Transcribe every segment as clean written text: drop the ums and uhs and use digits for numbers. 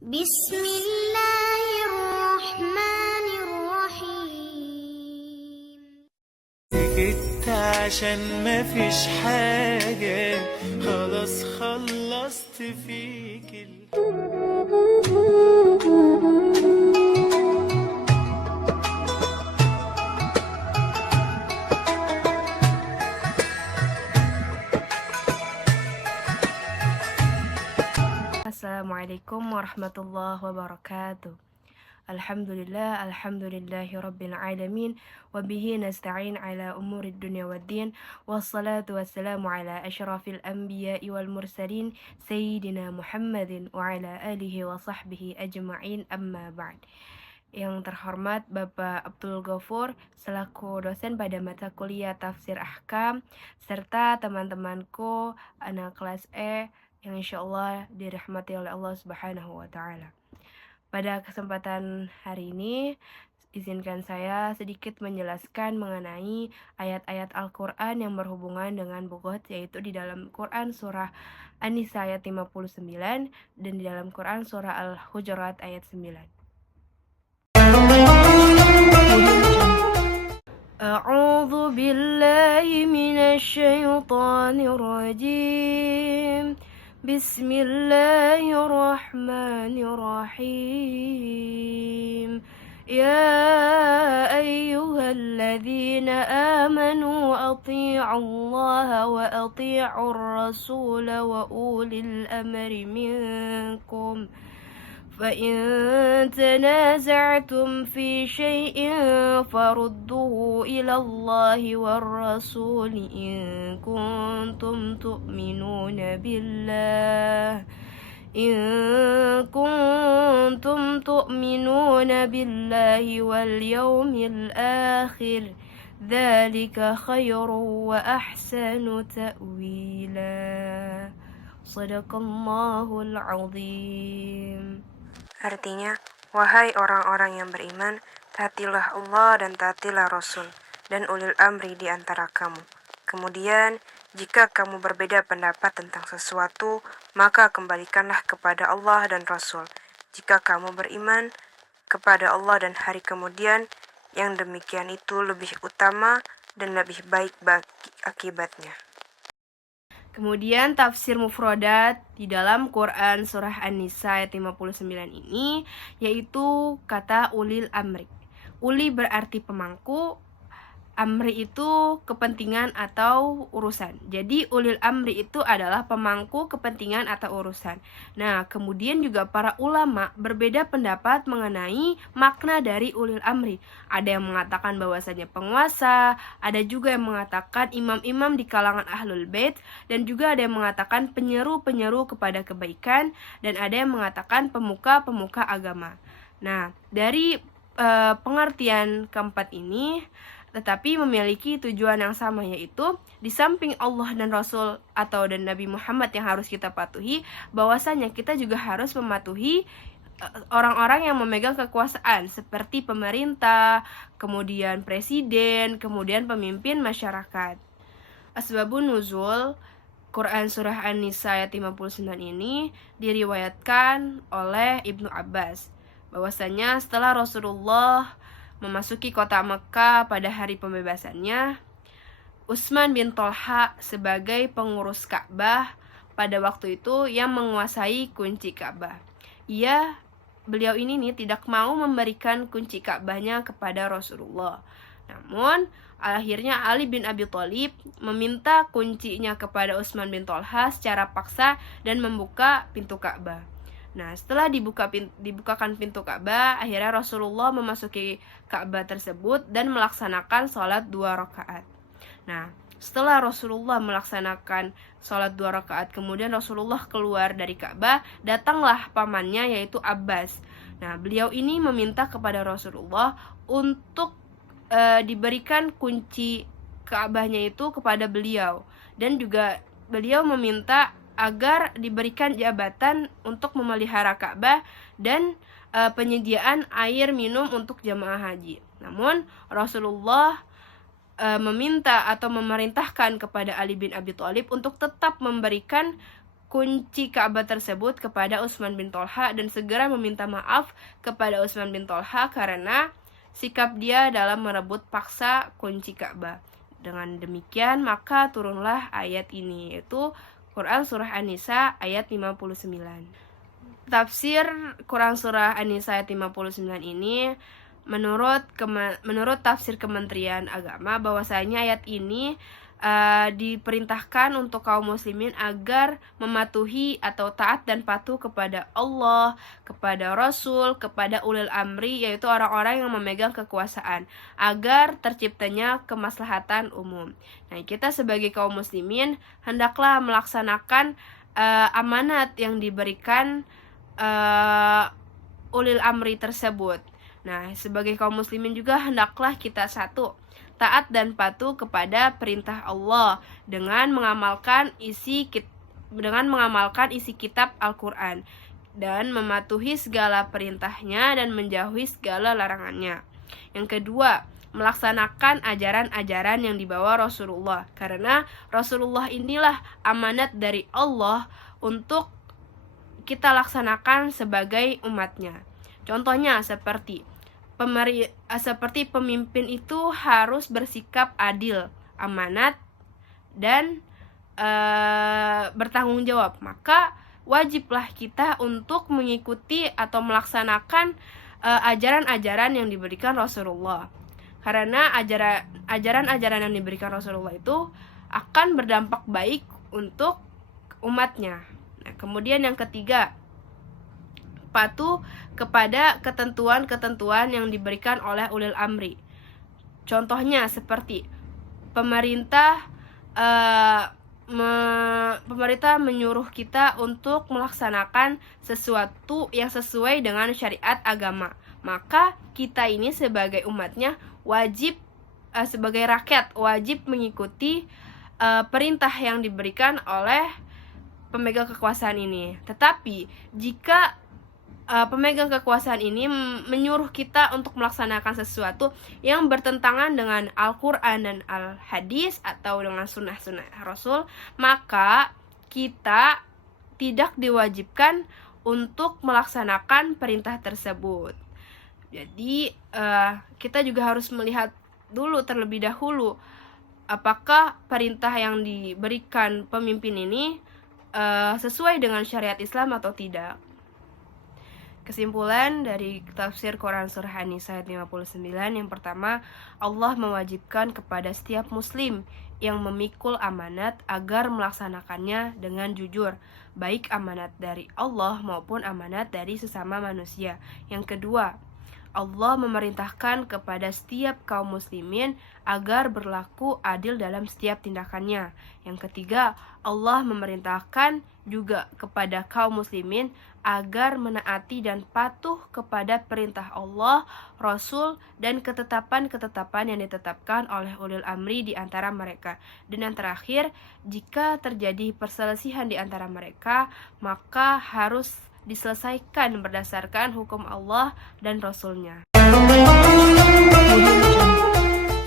Bismillahirrahmanirrahim. سكت عشان مفيش حاجة، خلاص خلصت فيك Assalamualaikum warahmatullahi wabarakatuh. Alhamdulillahi rabbil alamin, wabihi nasta'in ala umurid dunya waddin, wassalatu wassalamu ala asyrafil anbiya'i wal mursalin, Sayyidina Muhammadin wa ala alihi wa sahbihi ajma'in, amma ba'd. Yang terhormat Bapak Abdul Ghafur selaku dosen pada mata kuliah Tafsir Ahkam, serta teman-temanku anak kelas E yang insyaallah dirahmati oleh Allah Subhanahu wa Ta'ala. Pada kesempatan hari ini, izinkan saya sedikit menjelaskan mengenai ayat-ayat Al-Quran yang berhubungan dengan bughat, yaitu di dalam Quran surah An-Nisa ayat 59 dan di dalam Quran surah Al-Hujurat ayat 9. A'udzu billahi minasy syaithanir rajim. Bismillahirrahmanirrahim. Ya ayyuhalladzina amanu athi'ullaha wa athi'ur rasul wa ulil amri minkum. فإن تنازعتم في شيء فردوه إلى الله والرسول إن كنتم تؤمنون بالله واليوم الآخر ذلك خير وأحسن تأويلا. Shadaqallahul azim. Artinya, wahai orang-orang yang beriman, taatilah Allah dan taatilah Rasul, dan ulil amri di antara kamu. Kemudian, jika kamu berbeda pendapat tentang sesuatu, maka kembalikanlah kepada Allah dan Rasul. Jika kamu beriman kepada Allah dan hari kemudian, yang demikian itu lebih utama dan lebih baik bagi akibatnya. Kemudian tafsir mufradat di dalam Quran surah An-Nisa ayat 59 ini yaitu kata ulil amri. Uli berarti pemangku, amri itu kepentingan atau urusan. Jadi ulil amri itu adalah pemangku kepentingan atau urusan. Nah, kemudian juga para ulama berbeda pendapat mengenai makna dari ulil amri. Ada yang mengatakan bahwasanya penguasa, ada juga yang mengatakan imam-imam di kalangan ahlul bait, dan juga ada yang mengatakan penyeru-penyeru kepada kebaikan, dan ada yang mengatakan pemuka-pemuka agama. Nah, dari pengertian keempat ini tetapi memiliki tujuan yang sama, yaitu di samping Allah dan Rasul dan Nabi Muhammad yang harus kita patuhi, bahwasanya kita juga harus mematuhi orang-orang yang memegang kekuasaan seperti pemerintah, kemudian presiden, kemudian pemimpin masyarakat. Asbabun nuzul Quran surah An-Nisa ayat 59 ini diriwayatkan oleh Ibnu Abbas bahwasanya setelah Rasulullah memasuki kota Mekah pada hari pembebasannya, Utsman bin Tolha sebagai pengurus Ka'bah pada waktu itu yang menguasai kunci Ka'bah. Beliau ini tidak mau memberikan kunci Ka'bahnya kepada Rasulullah. Namun, akhirnya Ali bin Abi Thalib meminta kuncinya kepada Utsman bin Tolha secara paksa dan membuka pintu Ka'bah. Nah, setelah dibukakan pintu Ka'bah, akhirnya Rasulullah memasuki Ka'bah tersebut dan melaksanakan sholat 2 rakaat. Nah, setelah Rasulullah melaksanakan sholat 2 rakaat, kemudian Rasulullah keluar dari Ka'bah, datanglah pamannya yaitu Abbas. Nah, beliau ini meminta kepada Rasulullah untuk diberikan kunci Ka'bahnya itu kepada beliau, dan juga beliau meminta agar diberikan jabatan untuk memelihara Ka'bah dan penyediaan air minum untuk jamaah haji. Namun Rasulullah meminta atau memerintahkan kepada Ali bin Abi Thalib untuk tetap memberikan kunci Ka'bah tersebut kepada Utsman bin Tolha dan segera meminta maaf kepada Utsman bin Tolha karena sikap dia dalam merebut paksa kunci Ka'bah. Dengan demikian maka turunlah ayat ini, yaitu Quran Surah An-Nisa ayat 59. Tafsir Quran Surah An-Nisa ayat 59 ini menurut tafsir Kementerian Agama bahwasanya ayat ini diperintahkan untuk kaum muslimin agar mematuhi atau taat dan patuh kepada Allah, kepada Rasul, kepada ulil amri, yaitu orang-orang yang memegang kekuasaan, agar terciptanya kemaslahatan umum. Nah, kita sebagai kaum muslimin hendaklah melaksanakan amanat yang diberikan ulil amri tersebut. Nah, sebagai kaum muslimin juga hendaklah kita satu, taat dan patuh kepada perintah Allah dengan mengamalkan isi kitab Al-Quran dan mematuhi segala perintahnya dan menjauhi segala larangannya. Yang kedua, melaksanakan ajaran-ajaran yang dibawa Rasulullah, karena Rasulullah inilah amanat dari Allah untuk kita laksanakan sebagai umatnya. Contohnya seperti pemimpin itu harus bersikap adil, amanat, dan bertanggung jawab. Maka wajiblah kita untuk mengikuti atau melaksanakan ajaran-ajaran yang diberikan Rasulullah. Karena ajaran-ajaran yang diberikan Rasulullah itu akan berdampak baik untuk umatnya. Nah, kemudian yang ketiga, patuh kepada ketentuan-ketentuan yang diberikan oleh ulil amri. Contohnya seperti pemerintah menyuruh kita untuk melaksanakan sesuatu yang sesuai dengan syariat agama. Maka kita ini sebagai umatnya wajib, sebagai rakyat wajib mengikuti perintah yang diberikan oleh pemegang kekuasaan ini. Tetapi jika pemegang kekuasaan ini menyuruh kita untuk melaksanakan sesuatu yang bertentangan dengan Al-Quran dan Al-Hadis atau dengan sunnah-sunnah Rasul, maka kita tidak diwajibkan untuk melaksanakan perintah tersebut. Jadi kita juga harus melihat dulu terlebih dahulu apakah perintah yang diberikan pemimpin ini sesuai dengan syariat Islam atau tidak. Kesimpulan dari tafsir Quran Surah An-Nisa ayat 59, yang pertama, Allah mewajibkan kepada setiap muslim yang memikul amanat agar melaksanakannya dengan jujur, baik amanat dari Allah maupun amanat dari sesama manusia. Yang kedua, Allah memerintahkan kepada setiap kaum muslimin agar berlaku adil dalam setiap tindakannya. Yang ketiga, Allah memerintahkan juga kepada kaum muslimin agar menaati dan patuh kepada perintah Allah, Rasul, dan ketetapan-ketetapan yang ditetapkan oleh ulil amri di antara mereka. Dan yang terakhir, jika terjadi perselisihan di antara mereka, maka harus diselesaikan berdasarkan hukum Allah dan Rasulnya.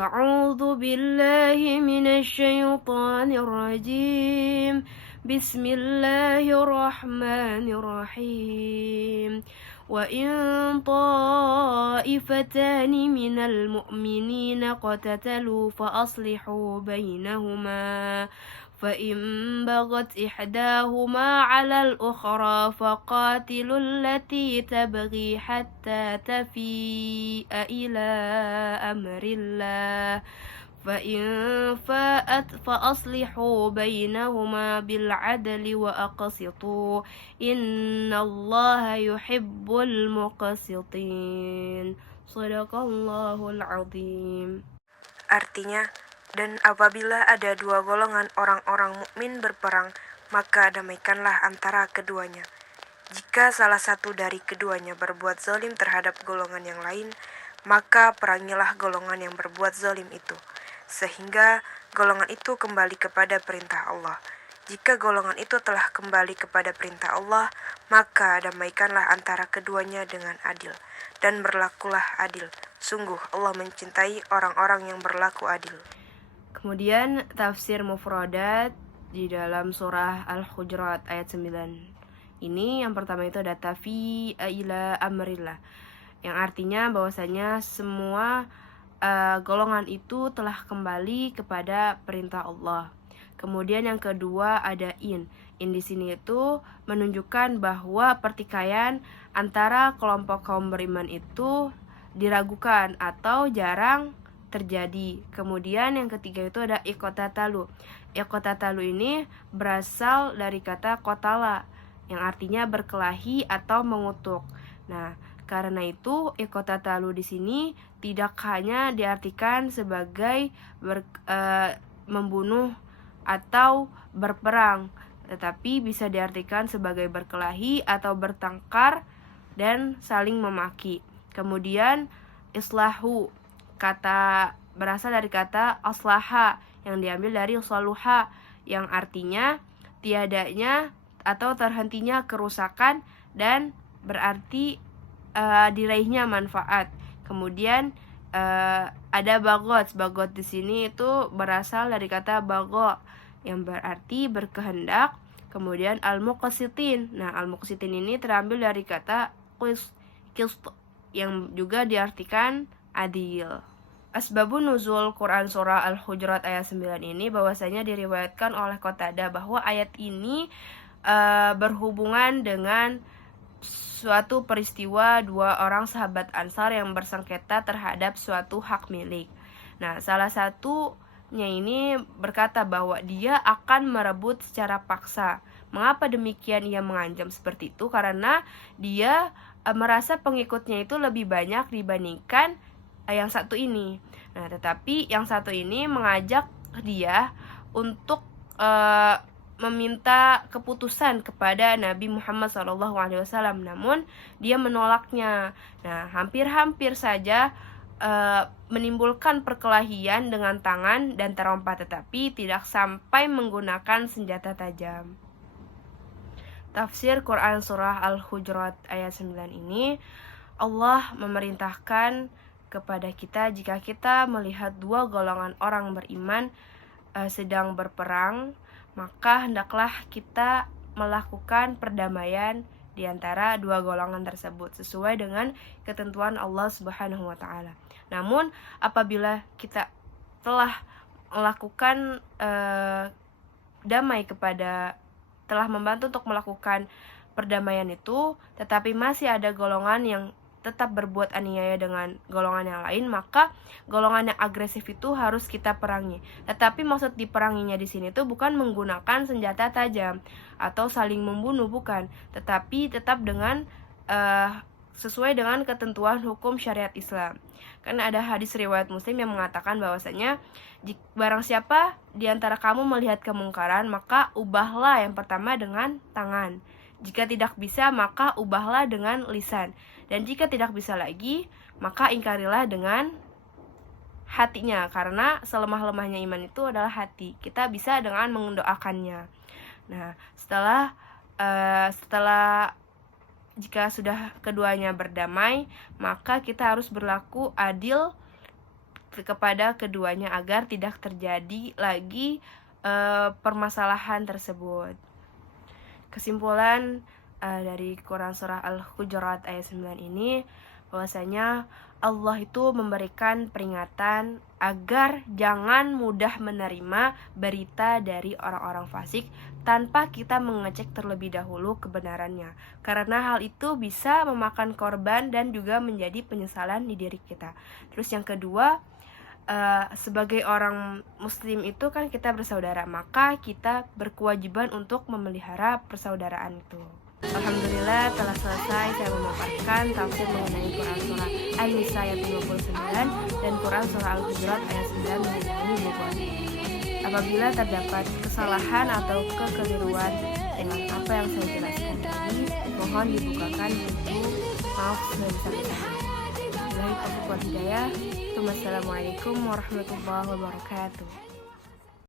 A'udzu billahi minasyaitonir rajim. Bismillahirrahmanirrahim. Wa in ta'ifatani minal mu'minina qatatalu fa aslihu bainahuma فإن بغت إحداهما على الأخرى فقاتلوا التي تبغي حتى تفيء إلى أمر الله فإن فاءت فأصلحوا بينهما بالعدل وأقسطوا إن الله يحب المقسطين صدق الله العظيم. Artinya, dan apabila ada dua golongan orang-orang mukmin berperang, maka damaikanlah antara keduanya. Jika salah satu dari keduanya berbuat zalim terhadap golongan yang lain, maka perangilah golongan yang berbuat zalim itu, sehingga golongan itu kembali kepada perintah Allah. Jika golongan itu telah kembali kepada perintah Allah, maka damaikanlah antara keduanya dengan adil, dan berlakulah adil. Sungguh Allah mencintai orang-orang yang berlaku adil. Kemudian tafsir mufradat di dalam surah Al-Hujurat ayat 9. Ini yang pertama itu ada tafi ila amrillah, yang artinya bahwasanya semua golongan itu telah kembali kepada perintah Allah. Kemudian yang kedua ada in di sini itu menunjukkan bahwa pertikaian antara kelompok kaum beriman itu diragukan atau jarang terjadi. Kemudian yang ketiga itu ada iqtatalu. Iqtatalu ini berasal dari kata qatala, yang artinya berkelahi atau mengutuk. Nah, karena itu iqtatalu di sini tidak hanya diartikan sebagai membunuh atau berperang, tetapi bisa diartikan sebagai berkelahi atau bertengkar dan saling memaki. Kemudian islahu, kata berasal dari kata aslaha yang diambil dari saluha, yang artinya tiadanya atau terhentinya kerusakan dan berarti diraihnya manfaat. Kemudian ada bagot di sini itu berasal dari kata bago yang berarti berkehendak. Kemudian al-muqsitin. Nah, al-muqsitin ini terambil dari kata qist yang juga diartikan adil. Asbabun nuzul Quran surah Al-Hujurat ayat 9 ini bahwasanya diriwayatkan oleh Qatadah bahwa ayat ini berhubungan dengan suatu peristiwa dua orang sahabat Ansar yang bersengketa terhadap suatu hak milik. Nah, salah satunya ini berkata bahwa dia akan merebut secara paksa. Mengapa demikian ia mengancam seperti itu? Karena dia merasa pengikutnya itu lebih banyak dibandingkan yang satu ini. Nah, tetapi yang satu ini mengajak dia untuk meminta keputusan kepada Nabi Muhammad SAW, namun dia menolaknya. Nah, hampir-hampir saja menimbulkan perkelahian dengan tangan dan terompa, tetapi tidak sampai menggunakan senjata tajam. Tafsir Quran surah Al-Hujurat ayat 9 ini, Allah memerintahkan kepada kita jika kita melihat dua golongan orang beriman sedang berperang, maka hendaklah kita melakukan perdamaian di antara dua golongan tersebut sesuai dengan ketentuan Allah Subhanahu wa taala. Namun apabila kita telah melakukan telah membantu untuk melakukan perdamaian itu, tetapi masih ada golongan yang tetap berbuat aniaya dengan golongan yang lain, maka golongan yang agresif itu harus kita perangi. Tetapi maksud diperanginya di sini itu bukan menggunakan senjata tajam atau saling membunuh, bukan, tetapi tetap dengan sesuai dengan ketentuan hukum syariat Islam. Karena ada hadis riwayat Muslim yang mengatakan bahwasanya barang siapa di antara kamu melihat kemungkaran, maka ubahlah yang pertama dengan tangan. Jika tidak bisa, maka ubahlah dengan lisan. Dan jika tidak bisa lagi, maka ingkarilah dengan hatinya. Karena selemah-lemahnya iman itu adalah hati. Kita bisa dengan mendoakannya. Nah, setelah jika sudah keduanya berdamai, maka kita harus berlaku adil kepada keduanya agar tidak terjadi lagi permasalahan tersebut. Kesimpulan dari Quran surah Al-Hujurat ayat 9 ini, bahwasanya Allah itu memberikan peringatan agar jangan mudah menerima berita dari orang-orang fasik tanpa kita mengecek terlebih dahulu kebenarannya, karena hal itu bisa memakan korban dan juga menjadi penyesalan di diri kita. Terus yang kedua, sebagai orang muslim itu kan kita bersaudara, maka kita berkewajiban untuk memelihara persaudaraan itu. Alhamdulillah telah selesai saya memaparkan tafsir mengenai Quran surah An-Nisa ayat 59 dan Quran surah Al-Hujurat ayat 9 mengenai bobot. Apabila terdapat kesalahan atau kekeliruan dengan apa yang saya jelaskan tadi, mohon dibukakan pintu maaf sebesar-besarnya. Wassalamualaikum warahmatullahi wabarakatuh.